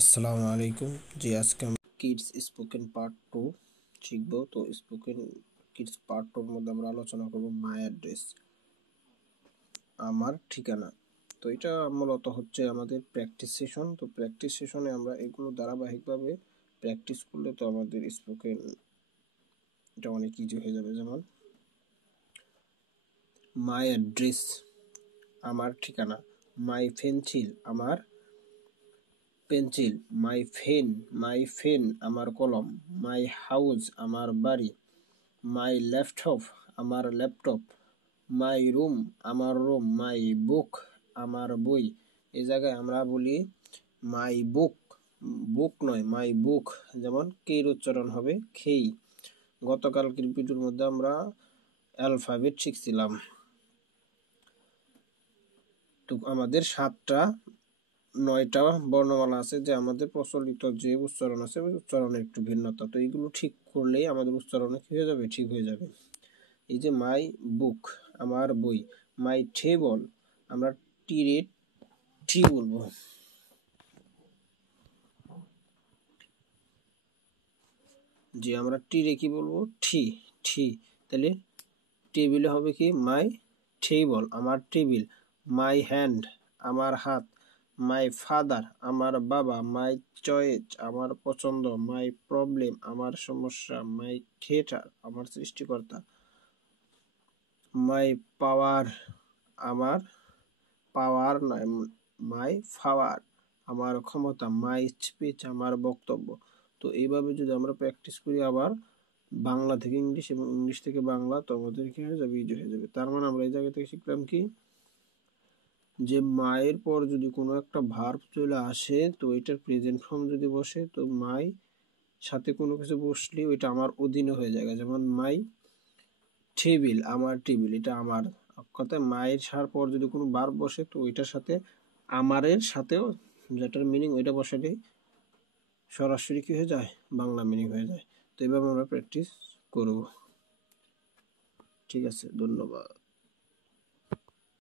আসসালামু আলাইকুম। জি, আজকে আমরা কিডস স্পোকেন পার্ট 2 শিখব। তো স্পোকেন কিডস পার্ট 2 এর মধ্যে আমরা আলোচনা করব মাই অ্যাড্রেস, আমার ঠিকানা। তো এটা মূলত হচ্ছে আমাদের প্র্যাকটিস সেশন। তো প্র্যাকটিস সেশনে আমরা এগুলো ধারাবাহিকভাবে প্র্যাকটিস করলে তো আমাদের স্পোকেন এটা অনেক ইজি হয়ে যাবে। যেমন মাই অ্যাড্রেস, আমার ঠিকানা। মাই পেন্সিল, আমার পেন্সিল। মাই পেন, আমার কলম। মাই হাউস, আমার বাড়ি। মাই ল্যাপটপ, আমার ল্যাপটপ। মাই রুম, আমার রুম। মাই বুক, আমার বই। এই জায়গায় আমরা বলি মাই বুক, বুক নয় মাই বুক। যেমন কের উচ্চারণ হবে খেই। গতকালকের ভিডিওর মধ্যে আমরা অ্যালফাবেট শিখছিলাম। তো আমাদের 9টা বর্ণমালা আছে, যে আমাদের প্রচলিত যে উচ্চারণ আছে ওই উচ্চারণের একটু ভিন্নতা। তো এইগুলো ঠিক করলেই আমাদের উচ্চারণ কি হয়ে যাবে, ঠিক হয়ে যাবে। এই যে মাই বুক, আমার বই। মাই টেবল, আমরা টিরে টি বলবো। যে আমরা টিরে কি বলবো, ঠি ঠি। তাহলে টেবিলে হবে কি মাই টেবল, আমার টেবিল। মাই হ্যান্ড, আমার হাত। মাই ফাদার, আমার বাবা। মাই চয়েস, আমার পছন্দ। মাই প্রবলেম, আমার সমস্যা। মাই ক্রিয়েটার, আমার সৃষ্টিকর্তা। মাই পাওয়ার, আমার পাওয়ার নয় মাই পাওয়ার, আমার ক্ষমতা। মাই স্পিচ, আমার বক্তব্য। তো এইভাবে যদি আমরা প্র্যাকটিস করি আবার বাংলা থেকে ইংলিশ এবং ইংলিশ থেকে বাংলা, তো আমাদের কি হয়ে যাবে, ইজি হয়ে যাবে। তার মানে আমরা এই জায়গা থেকে শিখলাম কি, যে মায়ের পর যদি কোনো একটা ভার্ব চলে আসে তো এটার প্রেজেন্ট ফর্ম যদি বসে, তো মাই সাথে কোনো কিছু বসলে ওইটা আমার অধীনে হয়ে যায়। যেমন মাই টেবিল, আমার টেবিল, এটা আমার। কথায় মায়ের সার পর যদি কোনো ভার্ব বসে তো ওইটার সাথে আমারের সাথেও যেটার মিনিং ওইটা বসালেই সরাসরি কি হয়ে যায়, বাংলা মিনিং হয়ে যায়। তো এইভাবে আমরা প্র্যাকটিস করব। ঠিক আছে, ধন্যবাদ।